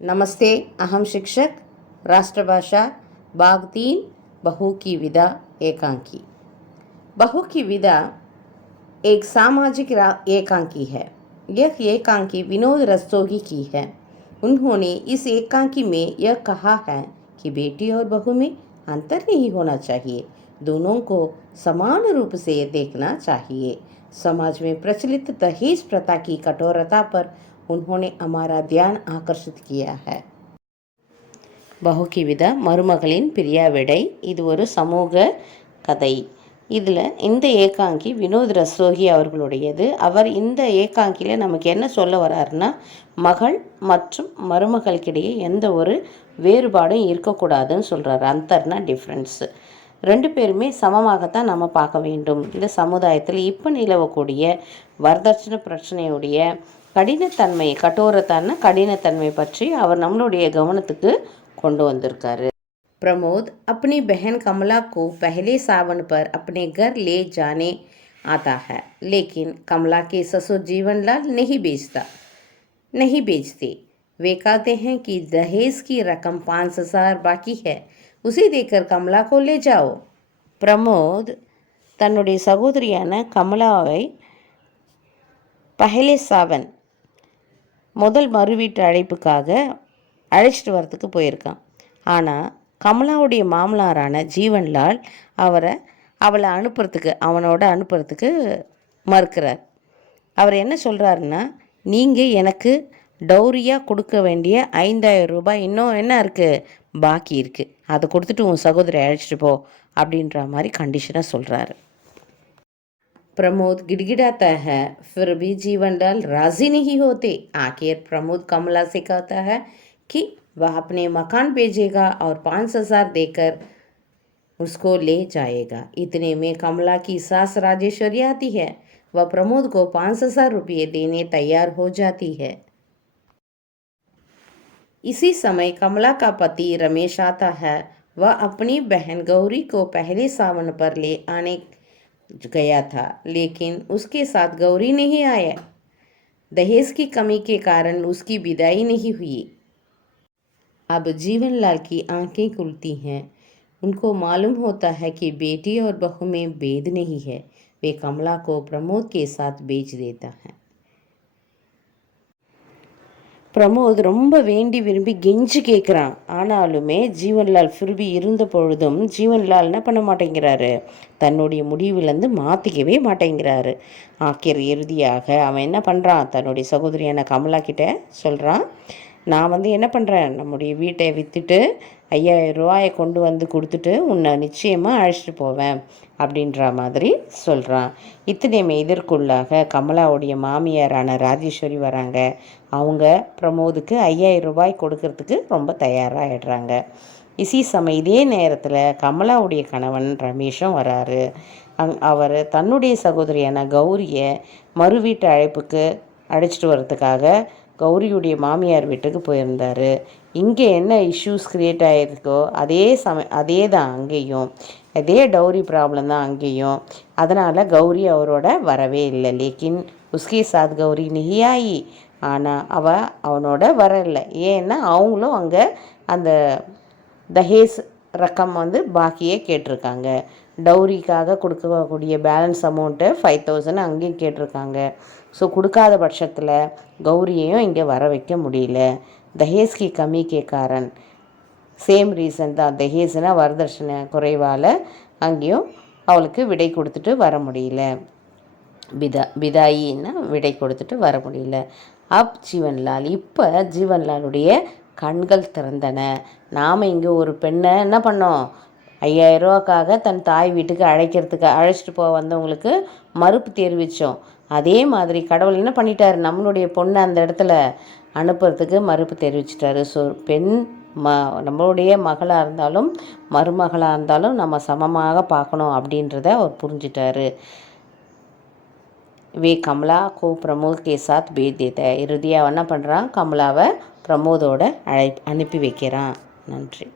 नमस्ते, अहम शिक्षक राष्ट्रभाषा भाग 3 बहू की विदा एकांकी। बहू की विदा एक सामाजिक एकांकी है। यह एकांकी विनोद रस्तोगी की है। उन्होंने इस एकांकी में यह कहा है कि बेटी और बहू में अंतर नहीं होना चाहिए, दोनों को समान रूप से देखना चाहिए। समाज में प्रचलित दहेज प्रथा की कठोरता पर उन्होंने हमारा ध्यान आकर्षित किया है. பஹு கி விதா மருமகளின் பிரியாவிடை. இது ஒரு சமூக கதை. இதில் இந்த ஏகாங்கி வினோத் ரஸ்தோகி அவர்களுடையது. அவர் இந்த ஏகாங்கியில் நமக்கு என்ன சொல்ல வர்றாருன்னா, மகள் மற்றும் மருமகளுக்கிடையே எந்த ஒரு வேறுபாடும் இருக்கக்கூடாதுன்னு சொல்கிறார். அந்தர்னா டிஃப்ரென்ஸு. ரெண்டு பேருமே சமமாகத்தான் நம்ம பார்க்க வேண்டும். இந்த சமுதாயத்தில் இப்போ நிலவக்கூடிய வரதட்சணை பிரச்சனையுடைய கடினத்தன்மை, கடினத்தன்மை பற்றி அவர் நம்மளுடைய கவனத்துக்கு கொண்டு வந்திருக்காரு. प्रमोद अपनी बहन कमला को पहले सावन पर अपने घर ले जाने आता है, लेकिन कमला के ससुर जीवनलाल नहीं बेचते। वे कहते हैं कि दहेज की रकम 5,000 बाकी है, उसे देकर कमला को ले जाओ. प्रमोद தன்னுடைய சகோதரியான கமலாவை பஹலே சாவன் முதல் மறுவீட்டு அழைப்புக்காக அழைச்சிட்டு வரத்துக்கு போயிருக்கான். ஆனால் கமலாவுடைய மாமனாரான ஜீவன்லால் அவளை அனுப்புறதுக்கு மறுக்கிறார். அவர் என்ன சொல்கிறாருன்னா, நீங்கள் எனக்கு டௌரியாக கொடுக்க வேண்டிய 5,000 ரூபாய் இன்னும் என்ன இருக்குது, பாக்கி இருக்குது, அதை கொடுத்துட்டு உன் சகோதரி அழைச்சிட்டு போ அப்படின்ற மாதிரி கண்டிஷனாக சொல்கிறாரு. प्रमोद गिड़गिड़ाता है, फिर भी जीवनलाल राजी नहीं होते. आखिर प्रमोद कमला से कहता है कि वह अपने मकान भेजेगा और 5,000 देकर उसको ले जाएगा. इतने में कमला की सास राजेश्वरी आती है. वह प्रमोद को 5,000 रुपये देने तैयार हो जाती है. इसी समय कमला का पति रमेश आता है. वह अपनी बहन गौरी को पहले सावन पर ले आने गया था, लेकिन उसके साथ गौरी नहीं आया. दहेज की कमी के कारण उसकी विदाई नहीं हुई. अब जीवनलाल की आंखें खुलती हैं. उनको मालूम होता है कि बेटी और बहू में भेद नहीं है. वे कमला को प्रमोद के साथ बेच देता है. பிரமோத் ரொம்ப வேண்டி விரும்பி கெஞ்சி கேட்குறான். ஆனாலுமே ஜீவன்லால் விரும்பி இருந்த பொழுதும் ஜீவன்லால் என்ன பண்ண மாட்டேங்கிறாரு, தன்னுடைய முடிவிலேருந்து மாற்றிக்கவே மாட்டேங்கிறாரு. இறுதியாக அவன் என்ன பண்ணுறான், தன்னுடைய சகோதரியான கமலா கிட்ட சொல்கிறான், நான் என்ன பண்ணுறேன், நம்முடைய வீட்டை விற்றுட்டு 5,000 ரூபாயை கொண்டு வந்து கொடுத்துட்டு உன்னை நிச்சயமாக அழைச்சிட்டு போவேன் அப்படின்ற மாதிரி சொல்கிறான். இத்தனையுமே இதற்குள்ளாக கமலாவுடைய மாமியாரான ராஜேஸ்வரி வராங்க. அவங்க பிரமோதுக்கு 5,000 ரூபாய் கொடுக்கறதுக்கு ரொம்ப தயாராகிடுறாங்க. இதே நேரத்தில் கமலாவுடைய கணவன் ரமேஷும் வராரு. அவர் தன்னுடைய சகோதரியான கௌரியை மறுவீட்டு அழைப்புக்கு அழைச்சிட்டு வர்றதுக்காக கௌரியுடைய மாமியார் வீட்டுக்கு போயிருந்தார். இங்கே என்ன இஷ்யூஸ் க்ரியேட் ஆகிருக்கோ அதே தான் அங்கேயும், அதே டௌரி ப்ராப்ளம் தான் அங்கேயும். அதனால் கௌரி அவரோட வரவே இல்லை. லேக்கின் உஸ்கே சாத் கௌரி நெஹியாயி, ஆனால் அவனோட வரலை. ஏன்னா அவங்களும் அங்கே அந்த தஹேஸ் ரக்கம் பாக்கியே கேட்டிருக்காங்க. டௌரிக்காக கொடுக்கக்கூடிய பேலன்ஸ் அமௌண்ட்டு 5,000 அங்கேயும் கேட்டிருக்காங்க. ஸோ கொடுக்காத பட்சத்தில் கௌரியையும் இங்கே வர வைக்க முடியல. दहेज की कमी के कारण சேம் ரீசன் தான். தஹேஸ்னா வரதட்சணை குறைவால் அங்கேயும் அவளுக்கு விடை கொடுத்துட்டு வர முடியல. பிதாயின்னா விடை கொடுத்துட்டு வர முடியல. இப்போ ஜீவன்லாலுடைய கண்கள் திறந்தன. நாம் இங்கே ஒரு பெண்ணை என்ன பண்ணோம், 5,000 ரூபாக்காக தன் தாய் வீட்டுக்கு அழைச்சிட்டு போக வந்தவங்களுக்கு மறுப்பு தெரிவித்தோம். அதே மாதிரி கடவுள் என்ன பண்ணிட்டார், நம்மளுடைய பொண்ணை அந்த இடத்துல அனுப்புறதுக்கு மறுப்பு தெரிவிச்சிட்டாரு. ஸோ நம்மளுடைய மகளாக இருந்தாலும் மருமகளாக இருந்தாலும் நம்ம சமமாக பார்க்கணும் அப்படின்றத அவர் புரிஞ்சிட்டாரு. வே கமலா கோ பிரமோத் கே சாத் பேத் தேத்த. இறுதியாக என்ன பண்ணுறான், கமலாவை பிரமோதோட அனுப்பி வைக்கிறான். நன்றி.